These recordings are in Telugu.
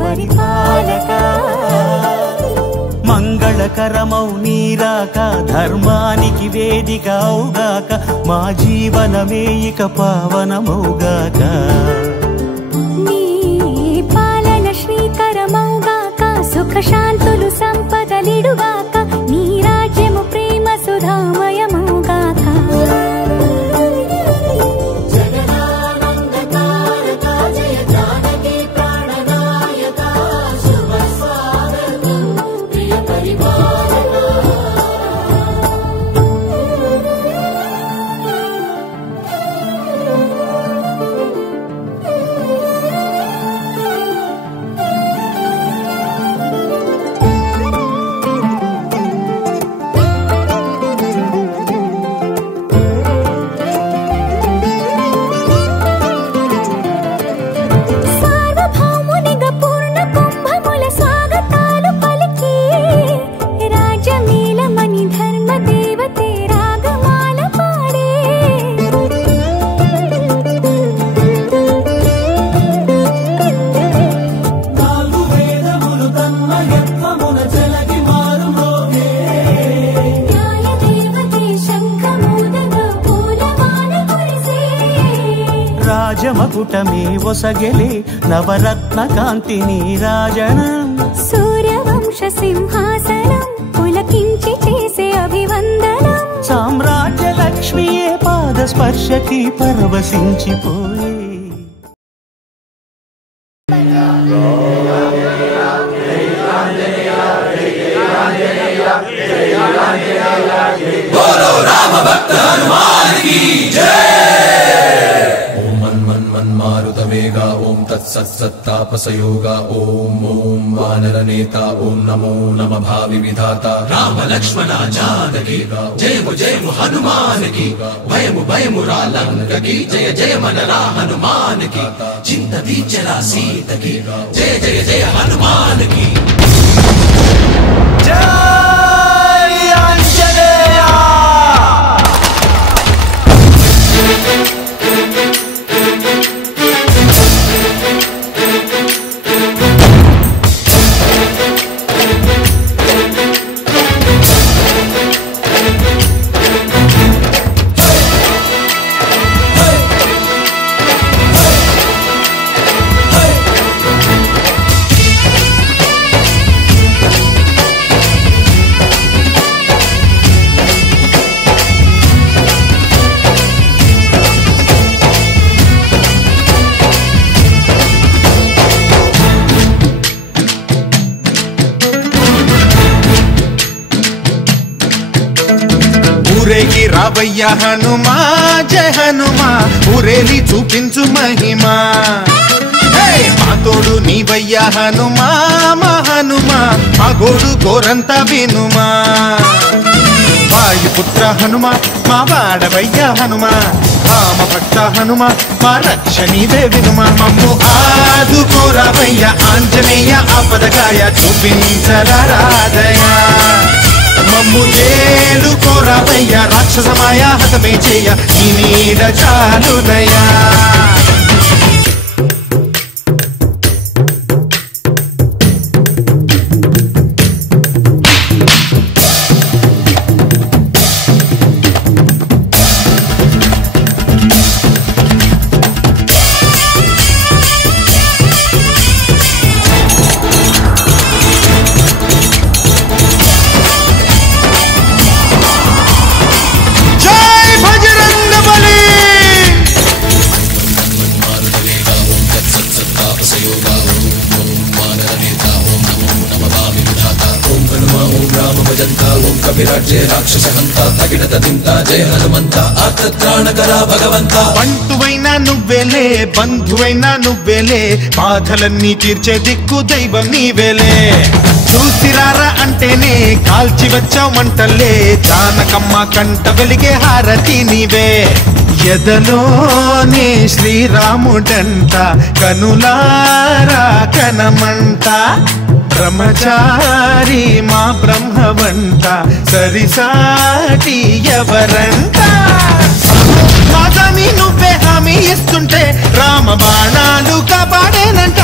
పరిపాలక మంగళకరమౌ నీరాక ధర్మానికి వేదిక అవుగాక మా జీవనమే ఇక పావనమౌగాక నీ పాలన శ్రీకరమౌగాక సుఖ శాంతులు సంపదలిడుగాక నీ రాజ్యము ప్రేమ సుధామయమౌగాక రాజమకుటమే ఒసగెలే నవరత్న కాంతి నీరాజనం సూర్యవంశ సింహాసనం పులకించి చేసే అభివందనం సామ్రాజ్య లక్ష్మియే పాద స్పర్శకి పరవశించిపోయే बोलो राम भक्त हनुमान की जय। ओम मन मारुत वेगा ओम तत्सत्तापसयोगा ओम ओम वानर नेता ओम नमो नम भावि विधाता राम लक्ष्मण जानकी जय हनुमान की भयमु भयमु रालंक की जय जय मनरा हनुमान की चिंत दीचला सीत की जय जय जय हनुमान की जय। ఊరేగి రావయ్య హనుమా జయ హనుమా ఊరేలి చూపించు మహిమా మా తోడు నీవయ్య హనుమా మా హనుమా మా గోడు గోరంత వినుమా వాయుపుత్ర హనుమా మా వాడవయ్య హనుమా రామ భక్త హనుమా మా రక్షణీవే వినుమా మమ్ము ఆదుకోరావయ్య ఆంజనేయ ఆపదగాయ చూపించరాదయా మమ్ము చేలుకోరావయ్య రాక్షసమాయ హతమే చేయ ఈ నీడ చాలునయా विराज्य राक्षस हंता तगिड़त दिंता जय हनुमंता आर्तत्राणकरा भगवंता బంటువైనా నువ్వేలే బంధువైనా నువ్వేలే బాధలన్నీ తీర్చే దిక్కు దైవం నీవేలే చూసిరారా అంటేనే కాల్చి వచ్చావు మంటల్లే జానకమ్మ కంట వెలిగే హారతి నీవే ఎదలోనే శ్రీరాముడంట కనులారా కనమంట బ్రహ్మచారి మా బ్రహ్మవంట సరిసాటి ఎవరంట మాదామి నువ్వే హామీ ఇస్తుంటే రామ బాణాలు కాపాడేనంట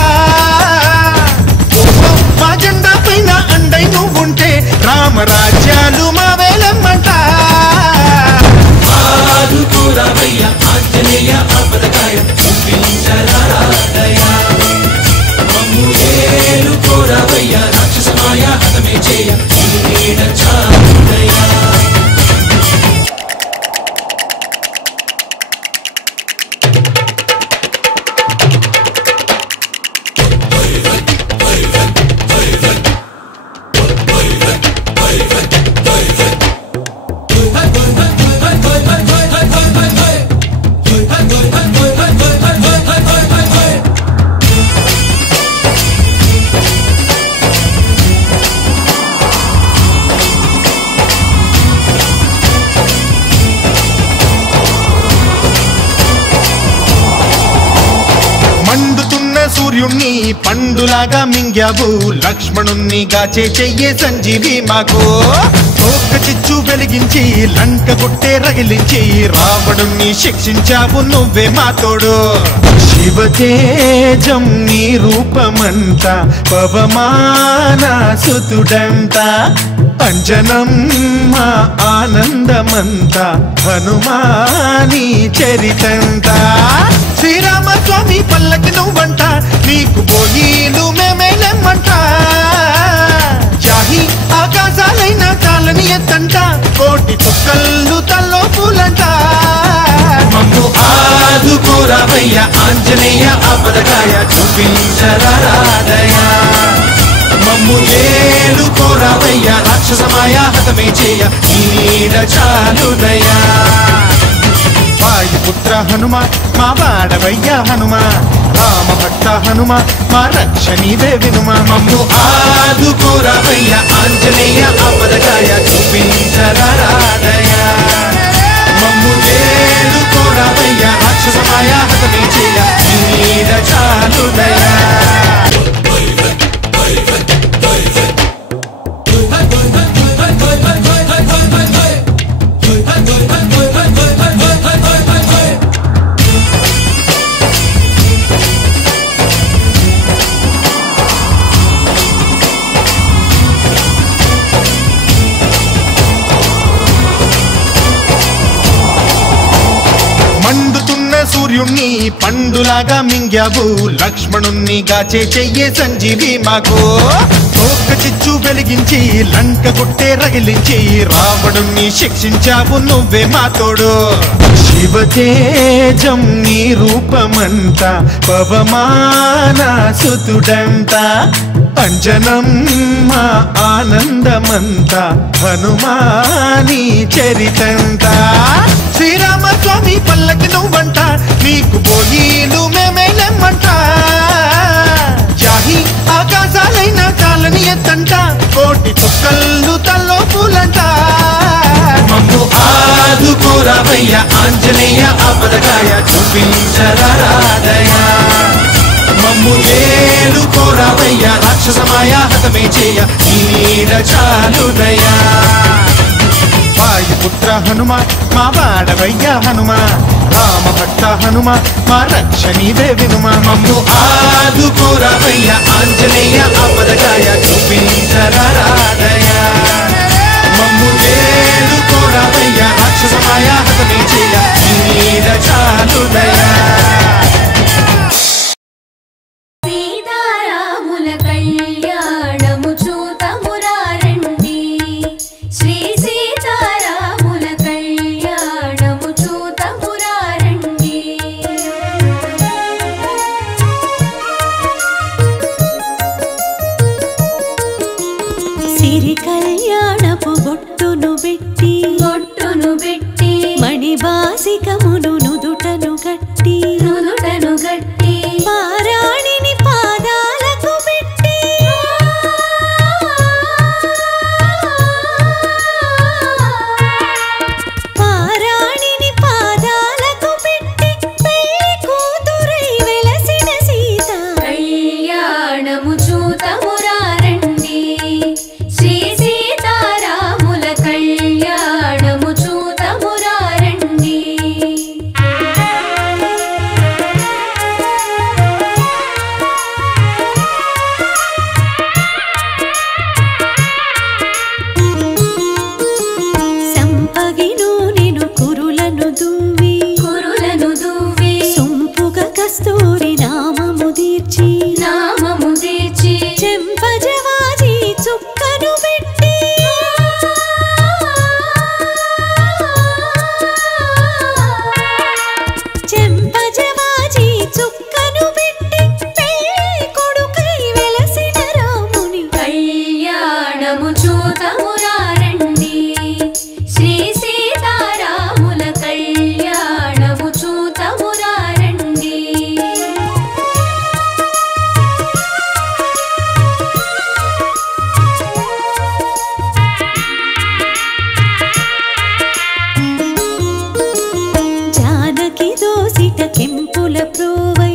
సూర్యుణ్ణి పండులాగా మింగావు లక్ష్మణుణ్ణి గాచే చెయ్యే సంజీవి మాకు తోక చిచ్చు వెలిగించి లంక కొట్టే రగిలించి రావణుణ్ణి శిక్షించావు నువ్వే మా తోడు శివతేజం నీ రూపమంట పవమాన సుతుడంట అంజనం మా ఆనందమంత హనుమాని చరితంట శ్రీరామస్వామి పల్లకి నువ్వంట నీకు పోయిలు మేమేలెమ్మంట జాహి ఆకాశాలైన కాలని ఎత్తంట కోటి చుక్కళ్ళు తల్లో పూలంట మమ్ము ఆదుకోరావయ్య ఆంజనేయ ఆపదకాయ చూపించరాదయ మమ్ము ఏలుకోరావయ్య రాక్షసమాయ హతమే చేయ నీడ చాలుదయా వాయుపుత్ర హనుమ మా వాడవయ్య హనుమ రామభక్త హనుమ మా రక్ష నీవే వినుమ మమ్ము ఆదుకోరావయ్య ఆంజనేయ ఆపదకాయ చూపించరాదయ మమ్ము ఏలుకోరావయ్య రాక్షసమాయ హతమే చేయ నీడ చాలుదయా మండుతున్న సూర్యుణ్ణి పండులాగా మింగావు లక్ష్మణుణ్ణి గాచే చెయ్యే సంజీవి మాకు తోక చిచ్చు వెలిగించి లంక కొట్టే రగిలించి రావణుణ్ణి శిక్షించావు నువ్వే మా తోడు శివతేజం నీ రూపమంట పవమాన సుతుడంట అంజనం మా ఆనందమంత హనుమాని చరితంట శ్రీరామస్వామి పల్లకి నువ్వంట నీకు పోయిలు మేమేలెమ్మంట జాహి ఆకాశాలైన కాలని ఎత్తంట కోటి చుక్కళ్ళు తల్లో పూలంట మమ్ము ఆదుకోరావయ్య ఆంజనేయ ఆపదకాయ చూపించరాదయ మమ్ము ఏలుకోరావయ్య రాక్షసమాయ హతమే చేయ నీడ చాలుదయా వాయుపుత్ర హనుమ మా వాడవయ్య హనుమ రామభక్త హనుమ మా రక్ష నీవే వినుమ మమ్ము ఆదుకోరావయ్య ఆంజనేయ ఆపదకాయ చూపించరాదయ మమ్ము ఏలుకోరావయ్య రాక్షసమాయ హతమే చేయ నీడ చాలుదయా సీతారాముల కళ్యాణము చూతమురారండి శ్రీ సీతారాముల కళ్యాణము చూతమురారండి సిరి కళ్యాణపు బొట్టును పెట్టి మణిబాసికమును నుదుటను గట్టి పారాణిని పాదాలకు పెట్టి పారాణిని పాదాలకు పెట్టి పెళ్లి కూతురై వెలసిన సీత కళ్యాణము చూతమురారండి శ్రీ సీతారాముల కళ్యాణము చూతమురారండి సంపగిను నిను కురులను దువ్వి సొంపుగా కస్తూరి నామము దీర్చి చెంపజవాజి చుక్కను పెట్టి చెంపజవాజి చుక్కను పెట్టి పెళ్లి కొడుకై వెలసిన రాముని కళ్యాణము చూతమురారండి శ్రీ సీతారాముల కళ్యాణము చూతమురారండి జానకి దోసిట కెంపుల ప్రోవై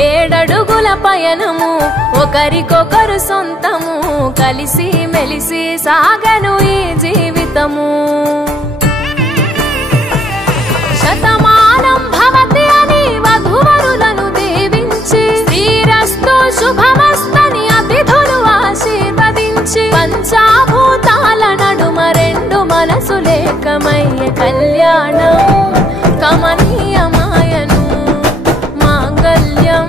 ఏడడుగుల పయనము ఒకరికొకరు సొంతము కలిసి మెలిసి సాగను ఈ జీవితము శతమానం భవతి అని వధువరులను దీవించి శ్రీరస్తు శుభమస్తని అతిథులు ఆశీర్వదించి పంచాభూతాల నడుమ రెండు మనసులేకమయ్యే కళ్యాణం కమనీయమాయను మాంగళ్యం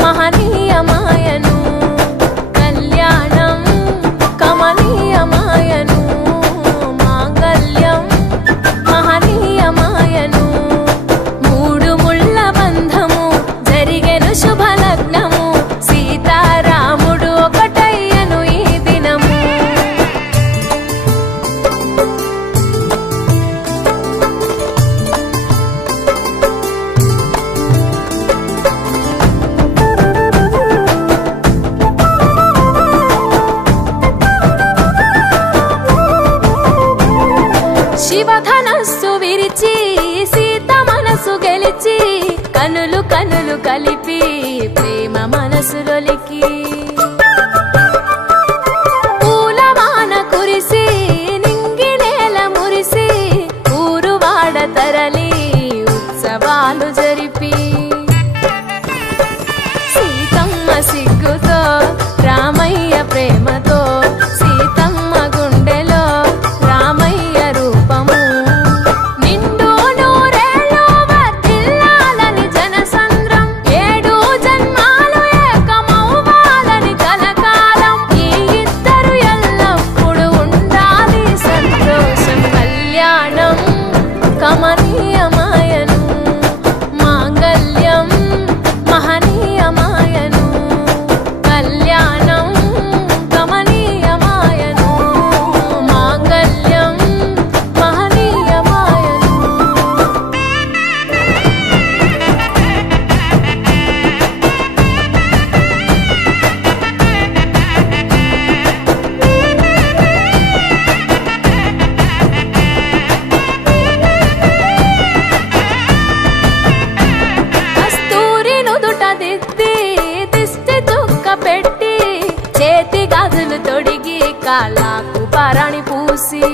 మహనీయమాయను కళ్యాణం కమనీయమాయను మాంగళ్యం మహనీయమాయను మూడు ముళ్ళ బంధము జరిగెను శుభలగ్నము సీతారాముడు ఒకటయ్యను ఈ దినము శివధనస్సు విరిచి సీత మనసు గెలిచి కనులు కనులు కలిపి ప్రేమ మనసులొలికి పూలవాన కురిసి నింగి నేల మురిసి ఊరువాడ తరలి ఉత్సవాలు జరిపి సీతమ్మ సిగ్గుతో రామయ్య ప్రేమతో సీతమ్మ గుండెలో రామయ్య రూపము నిండు నూరేళ్ళు వర్ధిల్లాలని జనసంద్రం ఏడు జన్మాలు ఏకమవ్వాలని కలకాలం ఈ ఇద్దరు ఎల్లప్పుడూ ఉండాలి సంతోషం కళ్యాణం కమనీయమాయను మాంగళ్యం మహనీయమాయను కళ్యాణం కమనీయమాయను మాంగళ్యం మహనీయమాయను కస్తూరి నుదుట దిద్ది దిష్టి చుక్క పెట్టి చేతి గాజులు తొడిగి కాళ్ళకు పరాణి పూసి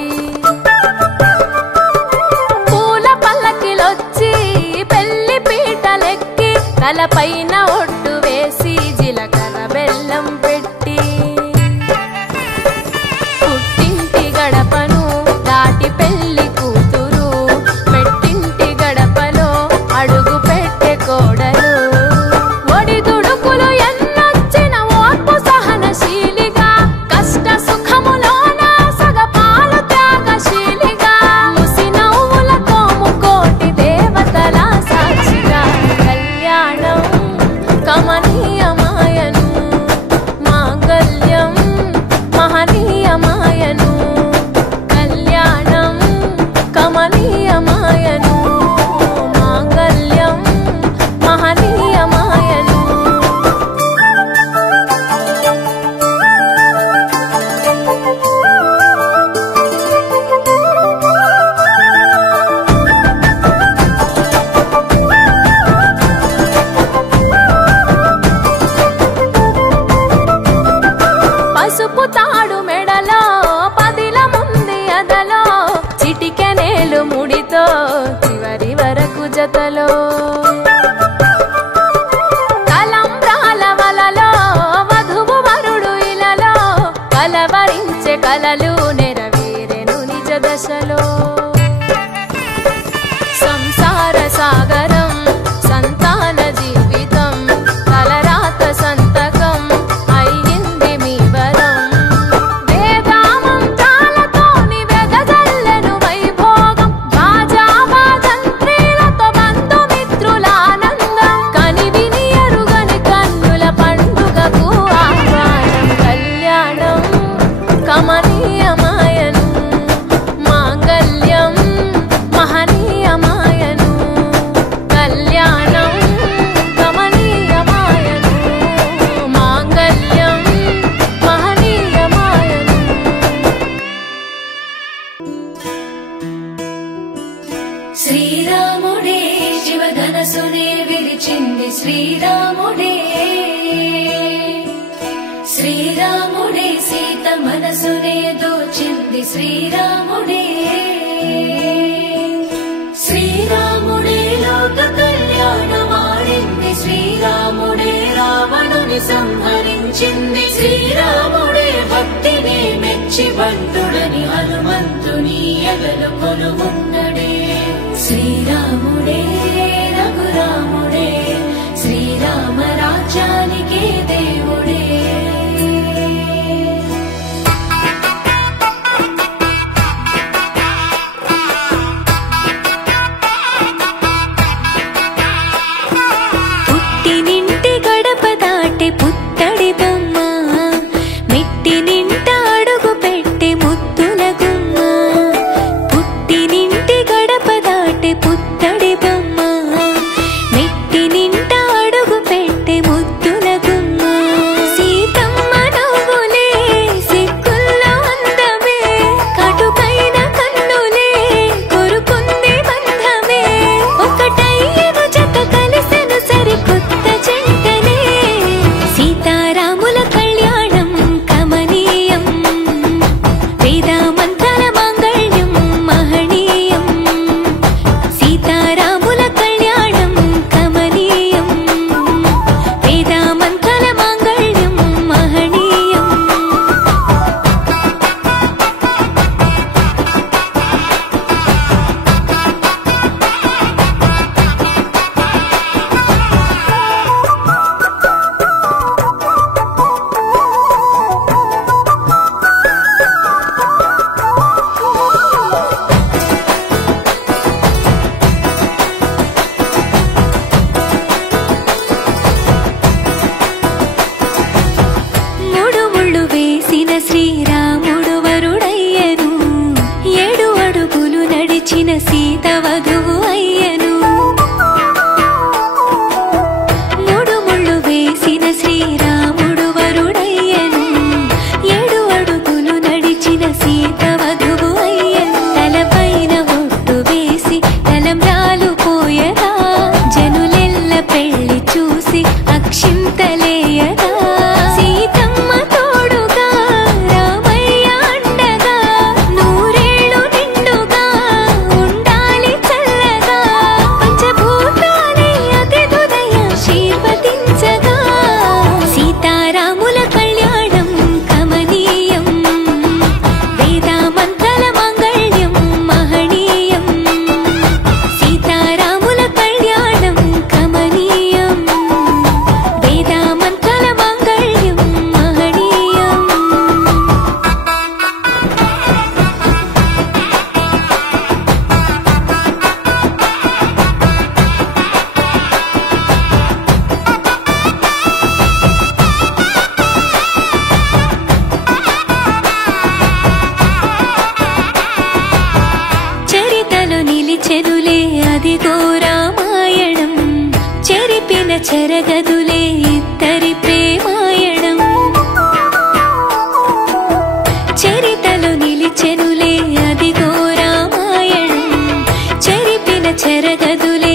పూల పల్లకిలొచ్చి పెళ్లి పీటలెక్కి తలపైన ఒట్టు వేసి జీలకర్ర బెల్లం పెట్టి పుట్టింటి గడపను దాటి పెళ్లి కూతురు మెట్టింటి గడపలో అడుగు పెట్టే కోడలు ఒడిదుడుకులు ఎన్నొచ్చిన ఓర్పు సహనశీలిగా కష్ట సుఖములోన సగపాలు త్యాగశీలిగా ముసి నవ్వులతో ముకోటి దేవతల సాక్షిగా కళ్యాణం కమనీయమాయను మాంగళ్యం మహనీయమాయను కళ్యాణం కమనీయమాయను మాంగళ్యం మహనీయమాయను పసుపు తాడు మెడలో పదిల ముంది అదలో చిటికెనేలు ముడితో చివరి వరకు జతలో తలంబ్రాల వలలో వధువు వరుడు ఇలలో కలవరించే కలలు నెరవేరెను నిజ దశలో సంసార సాగరం సంతాన జీవితం తలరాత సంతకం అయ్యింది మీ వరం వేదామంత్రాలతోని వెదజల్లెను వైభోగం భాజావాజంత్రీలతో బంధుమిత్రుల ఆనందం కనివిని ఎరుగని కన్నుల పండుగకు ఆహ్వానం కళ్యాణం కమనీయమాయను మాంగళ్యం మహనీయమాయను కళ్యాణం కమనీయమాయను మాంగళ్యం మహనీయమాయను శ్రీరాముడే శివధనసునే విరిచి దోచింది శ్రీరాముడే శ్రీరాముడే సీత మనసునే దోచింది శ్రీరాముడే శ్రీరాముడే లోక కళ్యాణమాడింది శ్రీరాముడే రావణుని సంహరించింది శ్రీరాముడే భక్తిని మెచ్చి బంటుడని హనుమంతుని ఎగలు కొలువున్నడే శ్రీరాముడే రఘురాముడే శ్రీరామ రాజ్యానికే దేవుడే పుట్టినింటి గడప దాటి పుత్తడి బొమ్మ మెట్టినింట అడుగు పెట్టి ముద్దుల గుమ్మ పుట్టినింటి గడప దాటి పుత్తడి బొమ్మ మెట్టినింట అడుగు పెట్టి ముద్దుల గుమ్మ సీతమ్మ నవ్వులే సిగ్గుల్లో అందమే కటుకైన కన్నులే కొరుకుంది బంధమే ఒకటయ్యను జత కలిసెను సరికొత్త జంటనే సీతారాముల కళ్యాణం కమనీయం వేదామంతల మాంగళ్యం మహనీయం సీతారాముల కళ్యాణం కమనీయం వేదామంతల మాంగళ్యం మహనీయం మూడు ముళ్ళు వేసిన శ్రీరాముడు వరుడయ్యను 7 అడుగులు నడిచిన సీత వధువు అయ్యను మూడు ముళ్ళు వేసిన శ్రీరాముడు వరుడయ్యను 7 అడుగులు నడిచిన సీత వధువు అయ్యను తలపైన ఒట్టు వేసి తలంబ్రాలు పోయగా జనులెల్ల పెళ్లి చూసి అక్షింతలేయగా సీతమ్మ తోడుగా రామయ్య అండగా నూరేళ్ళు నిండుగా ఉండాలి చల్లగా పంచభూతాలే అతిథుదయ ఆశీర్వదించగా సీతారాముల కళ్యాణం కమనీయం వేదామంతల మాంగళ్యం మహనీయం సీతారాముల కళ్యాణం కమనీయం వేదామంతల మాంగళ్యం మహనీయం చరితలో నిలిచెనులే అదిగో రామాయణం చెరిపిన చెరగదులే ఇద్దరి ప్రేమాయణం చరితలో నిలిచెనులే అదిగో రామాయణం చెరిపిన చెరగదులే